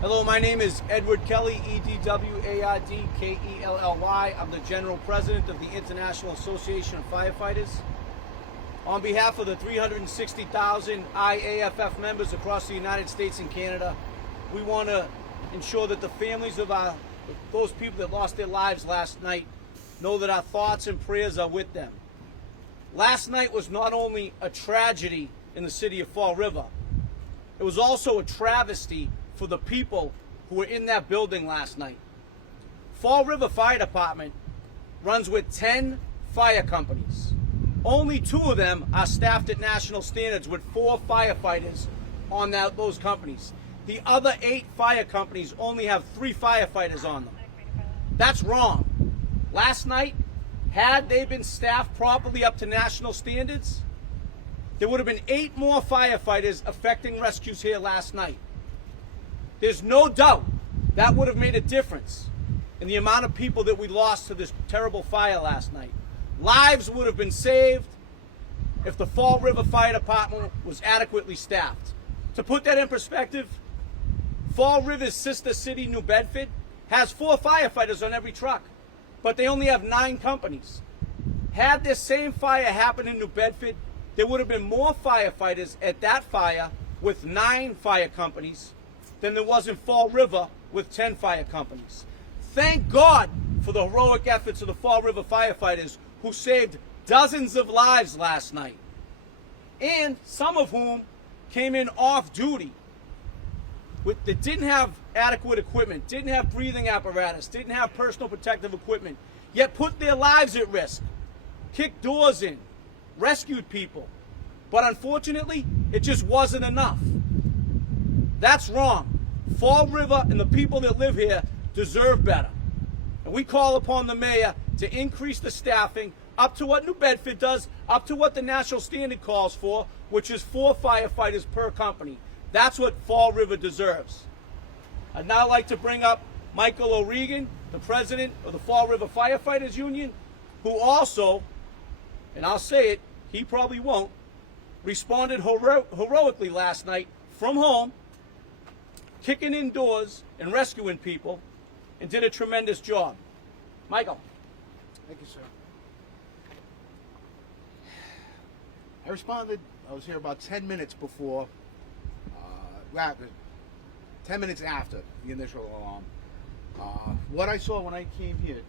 Hello, my name is Edward Kelly, Edwardkelly. I'm the General President of the International Association of Firefighters. On behalf of the 360,000 IAFF members across the United States and Canada, we want to ensure that the families of those people that lost their lives last night know that our thoughts and prayers are with them. Last night was not only a tragedy in the city of Fall River, it was also a travesty for the people who were in that building last night. Fall River Fire Department runs with 10 fire companies. Only 2 of them are staffed at national standards with 4 firefighters on those companies. The other 8 fire companies only have 3 firefighters on them. That's wrong. Last night, had they been staffed properly up to national standards, there would have been 8 more firefighters effecting rescues here last night. There's no doubt that would have made a difference in the amount of people that we lost to this terrible fire last night. Lives would have been saved if the Fall River Fire Department was adequately staffed. To put that in perspective, Fall River's sister city, New Bedford, has 4 firefighters on every truck, but they only have 9 companies. Had this same fire happened in New Bedford, there would have been more firefighters at that fire with 9 fire companies than there was in Fall River with 10 fire companies. Thank God for the heroic efforts of the Fall River firefighters who saved dozens of lives last night, and some of whom came in off duty that didn't have adequate equipment, didn't have breathing apparatus, didn't have personal protective equipment, yet put their lives at risk, kicked doors in, rescued people. But unfortunately, it just wasn't enough. That's wrong. Fall River and the people that live here deserve better. And we call upon the mayor to increase the staffing up to what New Bedford does, up to what the national standard calls for, which is 4 firefighters per company. That's what Fall River deserves. I'd now like to bring up Michael O'Regan, the president of the Fall River Firefighters Union, who also, and I'll say it, he probably won't, responded heroically last night from home, kicking in doors and rescuing people, and did a tremendous job. Michael. Thank you, sir. I responded. I was here about 10 minutes before, 10 minutes after the initial alarm. What I saw when I came here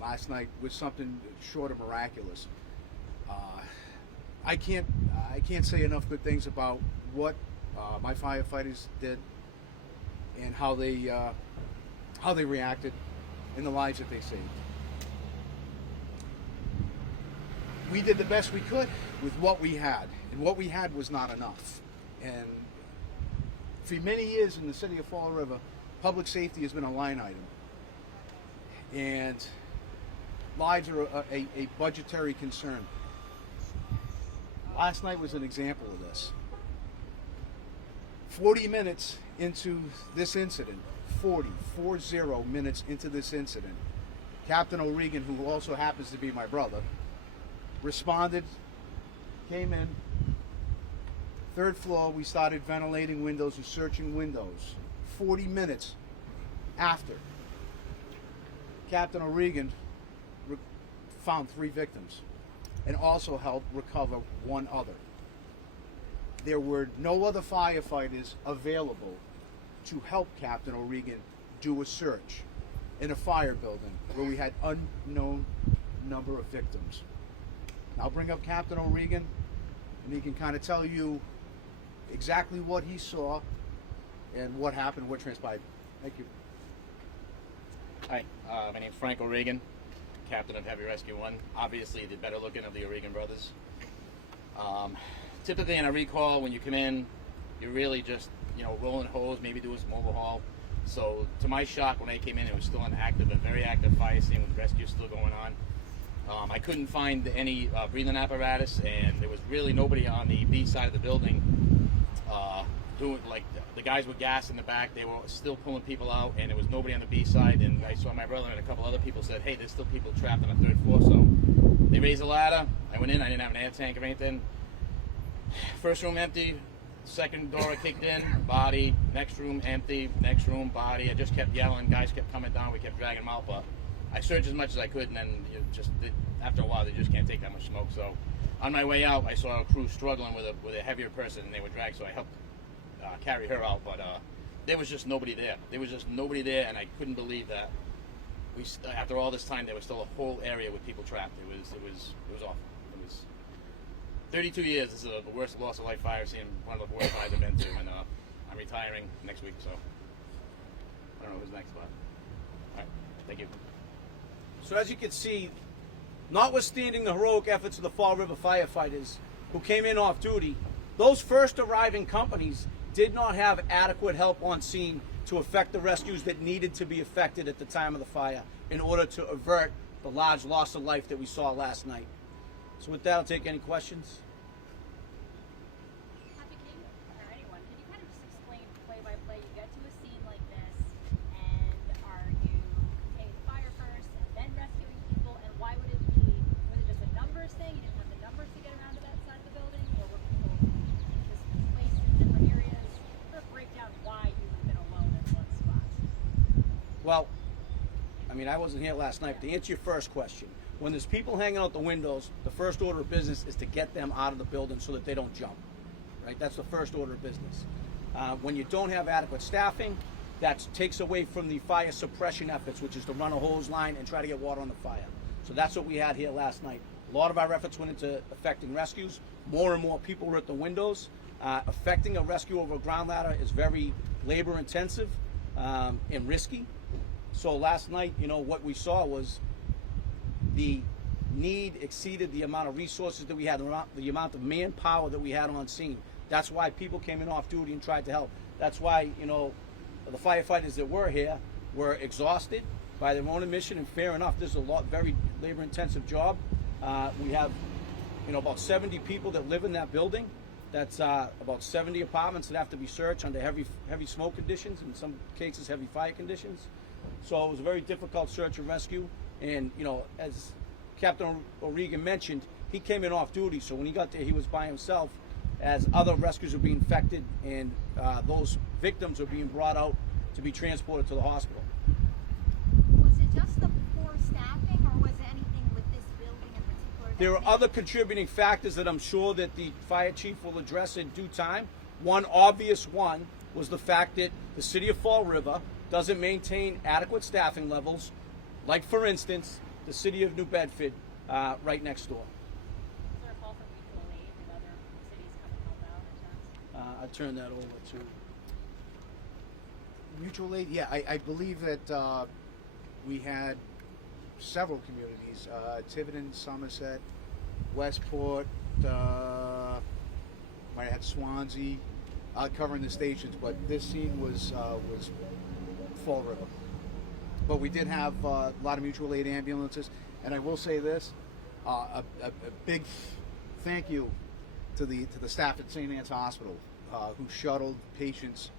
last night was something short of miraculous. I can't say enough good things about what my firefighters did and how they reacted and the lives that they saved. We did the best we could with what we had, and what we had was not enough. And for many years in the city of Fall River, public safety has been a line item, and lives are a budgetary concern. Last night was an example of this. 40 minutes into this incident, 40 minutes into this incident, Captain O'Regan, who also happens to be my brother, responded, came in, 3rd floor, we started ventilating windows and searching windows. 40 minutes after, Captain O'Regan found 3 victims and also helped recover 1 other. There were no other firefighters available to help Captain O'Regan do a search in a fire building where we had unknown number of victims. I'll bring up Captain O'Regan, and he can kind of tell you exactly what he saw and what happened, what transpired. Thank you. Hi, my name's Frank O'Regan, captain of Heavy Rescue 1, obviously the better looking of the O'Regan brothers. Typically in a recall, when you come in, you're really just, rolling hose, maybe doing some overhaul. So to my shock, when I came in, it was still a very active fire scene with rescue still going on. I couldn't find any breathing apparatus, and there was really nobody on the B side of the building doing, like, the guys with gas in the back. They were still pulling people out, and there was nobody on the B side. And I saw my brother and a couple other people said, hey, there's still people trapped on the 3rd floor. So they raised a ladder. I went in. I didn't have an air tank or anything. First room empty. Second door I kicked in, body. Next room empty. Next room body. I just kept yelling. Guys kept coming down. We kept dragging them out, but I searched as much as I could, and then after a while they just can't take that much smoke. So on my way out, I saw a crew struggling with a heavier person, and they were dragged. So I helped carry her out, but there was just nobody there. There was just nobody there, and I couldn't believe that after all this time there was still a whole area with people trapped. It was awful. It was 32 years. This is the worst loss of life fire scene, one of the worst fires I've been to, and I'm retiring next week, so I don't know who's next, but all right, thank you. So as you can see, notwithstanding the heroic efforts of the Fall River firefighters who came in off duty, those first arriving companies did not have adequate help on scene to effect the rescues that needed to be effected at the time of the fire in order to avert the large loss of life that we saw last night. So with that, I'll take any questions. Happy King, or anyone, can you kind of just explain play by play? You get to a scene like this, and are you paying the fire first and then rescuing people? And why would it be? Was it just a numbers thing? You didn't have the numbers to get around to that side of the building, or were people just placed in different areas? Sort of break down why you've been alone in one spot. Well, I mean, I wasn't here last night, but to answer your first question, when there's people hanging out the windows, the first order of business is to get them out of the building so that they don't jump, right? That's the first order of business. When you don't have adequate staffing, that takes away from the fire suppression efforts, which is to run a hose line and try to get water on the fire. So that's what we had here last night. A lot of our efforts went into effecting rescues. More and more people were at the windows. Effecting a rescue over a ground ladder is very labor intensive and risky. So last night, you know, what we saw was the need exceeded the amount of resources that we had, the amount of manpower that we had on scene. That's why people came in off duty and tried to help. That's why, you know, the firefighters that were here were exhausted by their own admission, and fair enough, this is a very labor intensive job. We have, you know, about 70 people that live in that building. That's about 70 apartments that have to be searched under heavy smoke conditions, in some cases heavy fire conditions. So it was a very difficult search and rescue. And, you know, as Captain O'Regan mentioned, he came in off duty, so when he got there, he was by himself as other rescues were being infected, and those victims were being brought out to be transported to the hospital. Was it just the poor staffing, or was it anything with this building in particular? There are other contributing factors that I'm sure that the fire chief will address in due time. One obvious one was the fact that the city of Fall River doesn't maintain adequate staffing levels, like, for instance, the city of New Bedford, right next door. Is there a call for mutual aid? Did other cities come and help out? I turn that over to. Mutual aid, yeah, I believe that we had several communities, Tiverton, Somerset, Westport, might have had Swansea, covering the stations, but this scene was Fall River. But we did have a lot of mutual aid ambulances, and I will say this: a big thank you to the staff at St. Anne's Hospital who shuttled patients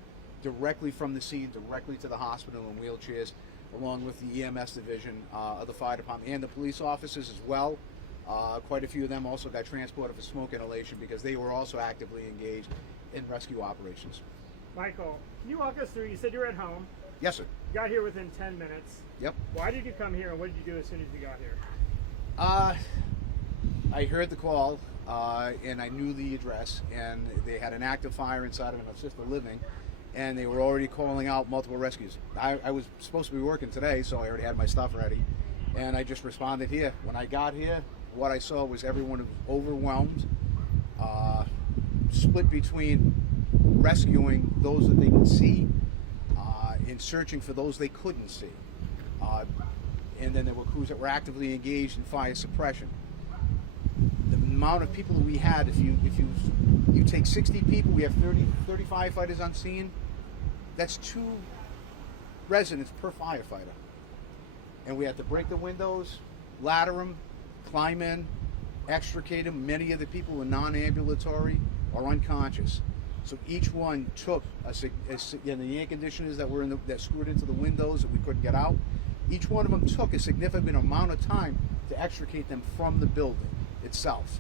directly from the scene directly to the hospital in wheelchairs, along with the EMS division of the fire department and the police officers as well. Quite a few of them also got transported for smoke inhalation because they were also actively engaged in rescue operations. Michael, can you walk us through? You said you were at home. Yes, sir. You got here within 10 minutes. Yep. Why did you come here, and what did you do as soon as you got here? I heard the call, and I knew the address, and they had an active fire inside of an assisted living, and they were already calling out multiple rescues. I was supposed to be working today, so I already had my stuff ready, and I just responded here. When I got here, what I saw was everyone was overwhelmed, split between rescuing those that they could see and searching for those they couldn't see. And then there were crews that were actively engaged in fire suppression. The amount of people that we had, if you take 60 people, we have 30 firefighters on scene. That's 2 residents per firefighter. And we had to break the windows, ladder them, climb in, extricate them. Many of the people were non-ambulatory or unconscious. So each one took the air conditioners that were that screwed into the windows that we couldn't get out. Each one of them took a significant amount of time to extricate them from the building itself.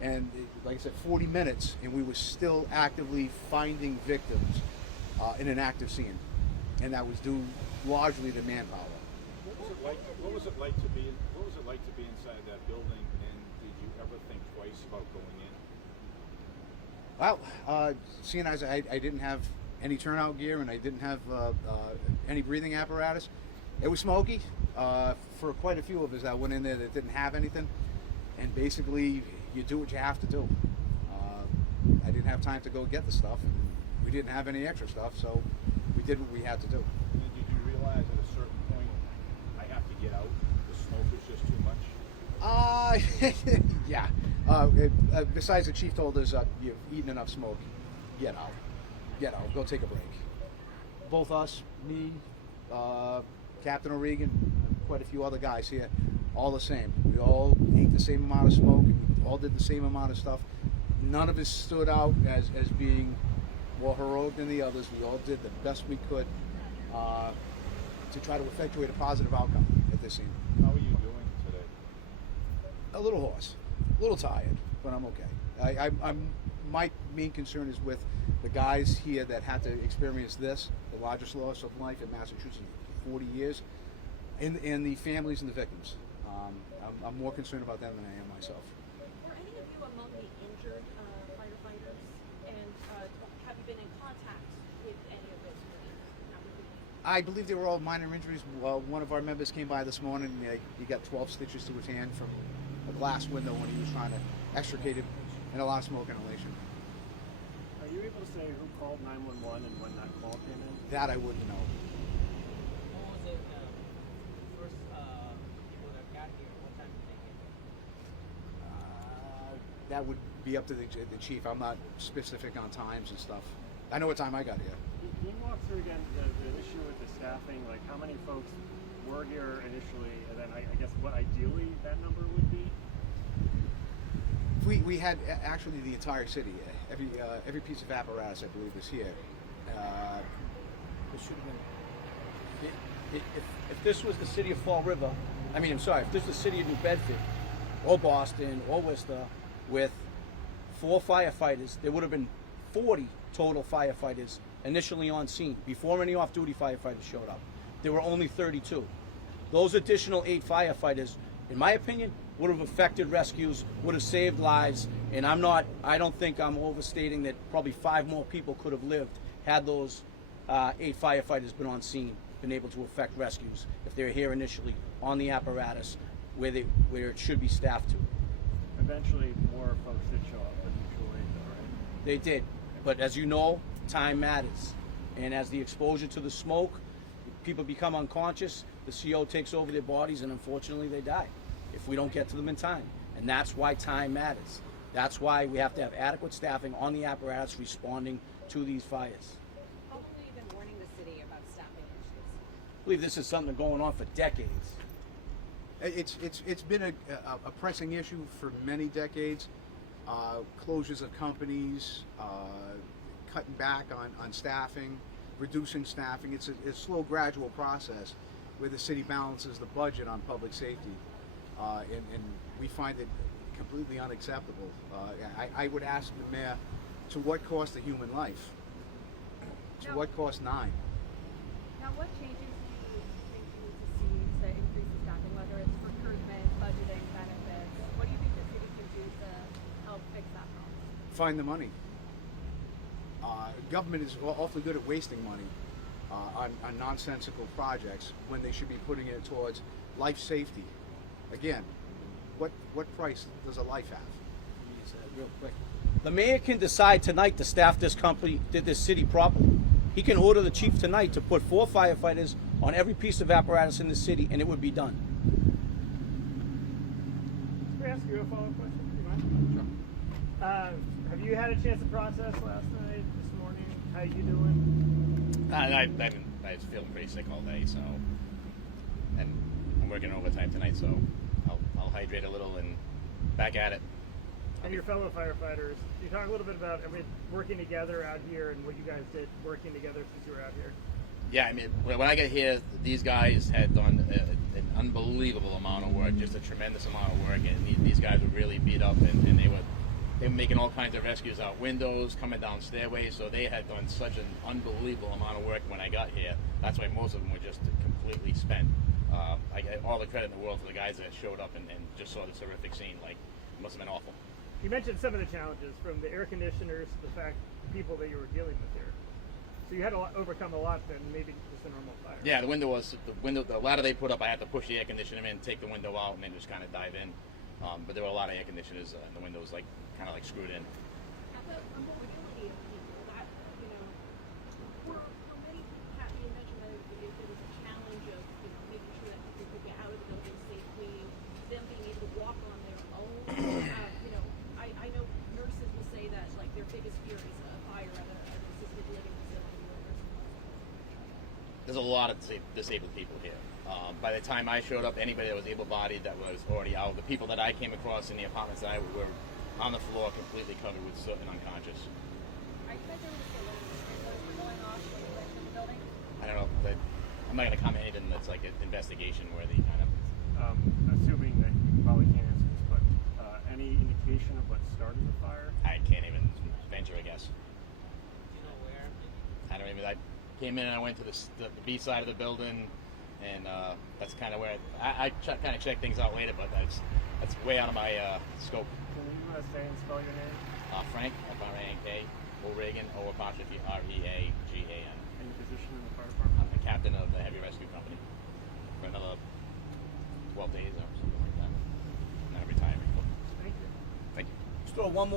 And like I said, 40 minutes, and we were still actively finding victims in an active scene, and that was due largely to manpower. What was it like to be inside that building? And did you ever think twice about going in? Well, seeing as I didn't have any turnout gear and I didn't have any breathing apparatus, it was smoky. For quite a few of us that went in there that didn't have anything, and basically you do what you have to do. I didn't have time to go get the stuff, and we didn't have any extra stuff, so we did what we had to do. And did you realize at a certain point, I have to get out? The smoke is just too much. Yeah. Besides, the chief told us, you've eaten enough smoke. Get out. Get out. Go take a break. Both us, me, Captain O'Regan, quite a few other guys here, all the same. We all ate the same amount of smoke. We all did the same amount of stuff. None of us stood out as being more heroic than the others. We all did the best we could to try to effectuate a positive outcome at this scene. How are you doing today? A little hoarse, a little tired, but I'm okay. My main concern is with the guys here that had to experience this, the largest loss of life in Massachusetts in 40 years, and the families and the victims. I'm more concerned about them than I am myself. Were any of you among the injured firefighters? And have you been in contact with any of those women? I believe they were all minor injuries. Well, one of our members came by this morning, and he got 12 stitches to his hand from a glass window when he was trying to extricate it, and a lot of smoke inhalation. Are you able to say who called 911 and when that call came in? That I wouldn't know. What was it? First people that got here, what time did they get here? That would be up to the chief. I'm not specific on times and stuff. I know what time I got here. Can you walk through again the issue with the staffing? Like how many folks were here initially, and then I guess what ideally that number would be? We had actually the entire city. Every piece of apparatus, I believe, was here. It should have been. If this was the city of Fall River, if this was the city of New Bedford, or Boston, or Worcester, with 4 firefighters, there would have been 40 total firefighters initially on scene before any off-duty firefighters showed up. There were only 32. Those additional 8 firefighters, in my opinion, would have affected rescues, would have saved lives, and I don't think I'm overstating that probably 5 more people could have lived had those 8 firefighters been on scene, been able to effect rescues if they were here initially on the apparatus where it should be staffed to. Eventually, more folks did show up than usually, right? They did, but as you know, time matters, and as the exposure to the smoke, people become unconscious, the CO takes over their bodies, and unfortunately they die if we don't get to them in time. And that's why time matters. That's why we have to have adequate staffing on the apparatus responding to these fires. How long have you been warning the city about staffing issues? I believe this is something going on for decades. It's been a pressing issue for many decades. Closures of companies, cutting back on staffing, reducing staffing. It's a slow, gradual process where the city balances the budget on public safety, and we find it completely unacceptable. I would ask the mayor, to what cost a human life? To what cost 9? Now, what changes do you think you need to see to increase the staffing, whether it's recruitment, budgeting, benefits? What do you think the city can do to help fix that problem? Find the money. Government is awfully good at wasting money on nonsensical projects when they should be putting it towards life safety. Again, what price does a life have? Real quick. The mayor can decide tonight to staff this city properly. He can order the chief tonight to put 4 firefighters on every piece of apparatus in the city, and it would be done. Can I ask you a follow-up question? Do you mind? Sure. Have you had a chance to process last night, this morning? How you doing? I was feeling pretty sick all day, so, and I'm working overtime tonight, so I'll hydrate a little and back at it. And your fellow firefighters, can you talk a little bit about, working together out here and what you guys did working together since you were out here? Yeah, when I got here, these guys had done an unbelievable amount of work, just a tremendous amount of work, and these guys were really beat up, and they were They were making all kinds of rescues out windows, coming down stairways, so they had done such an unbelievable amount of work when I got here. That's why most of them were just completely spent. I get all the credit in the world for the guys that showed up and just saw this horrific scene. Like, it must have been awful. You mentioned some of the challenges, from the air conditioners to the fact people that you were dealing with here. So you had to overcome a lot than maybe just a normal fire. Yeah, the ladder they put up, I had to push the air conditioner in, take the window out, and then just kind of dive in. But there were a lot of air conditioners and the windows kind of screwed in. But a mobility of people, that, you know, for many people, Kathy, you mentioned that there was a challenge of, you know, making sure that people could get out of the building safely, them being able to walk on their own. You know, I know nurses will say that, like, their biggest fear is a fire at an assisted living facility or a nursing home. There's a lot of disabled people here. By the time I showed up, anybody that was able-bodied that was already out. The people that I came across in the apartments that I were on the floor, completely covered with soot and unconscious. Are you guys able to see what sprinklers were going off when you went to the building? I don't know. I'm not going to comment anything that's like an investigation where they kind of. Assuming that you probably can't answer this, but any indication of what started the fire? I can't even venture a guess. Do you know where? I don't even. I came in and I went to the B side of the building, and that's kind of where I kind of check things out later, but that's way out of my scope. Can you say and spell your name? Frank, F-R-A-N-K, O'Regan, O-R-E-A-G-A-N. And your position in the fire department? I'm the captain of the heavy rescue company for another 12 days or something like that. And then I retire. Thank you. Thank you. So one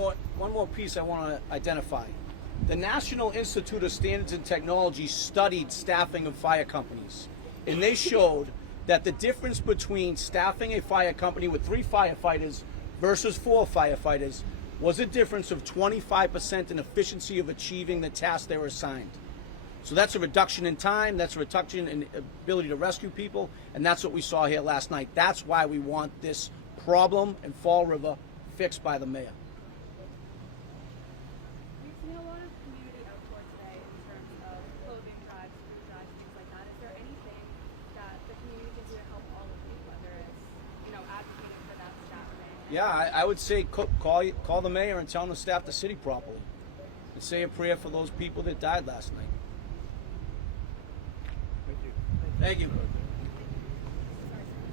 more piece I want to identify. The National Institute of Standards and Technology studied staffing of fire companies, and they showed that the difference between staffing a fire company with 3 firefighters versus 4 firefighters was a difference of 25% in efficiency of achieving the task they were assigned. So that's a reduction in time, that's a reduction in ability to rescue people, and that's what we saw here last night. That's why we want this problem in Fall River fixed by the mayor. We've seen a lot of community outdoor today in terms of clothing drives, food drives, things like that. Is there anything that the community can do to help all of you, whether it's, you know, advocating for that staffing? Yeah, I would say call the mayor and tell him to staff the city properly, and say a prayer for those people that died last night. Thank you. Thank you.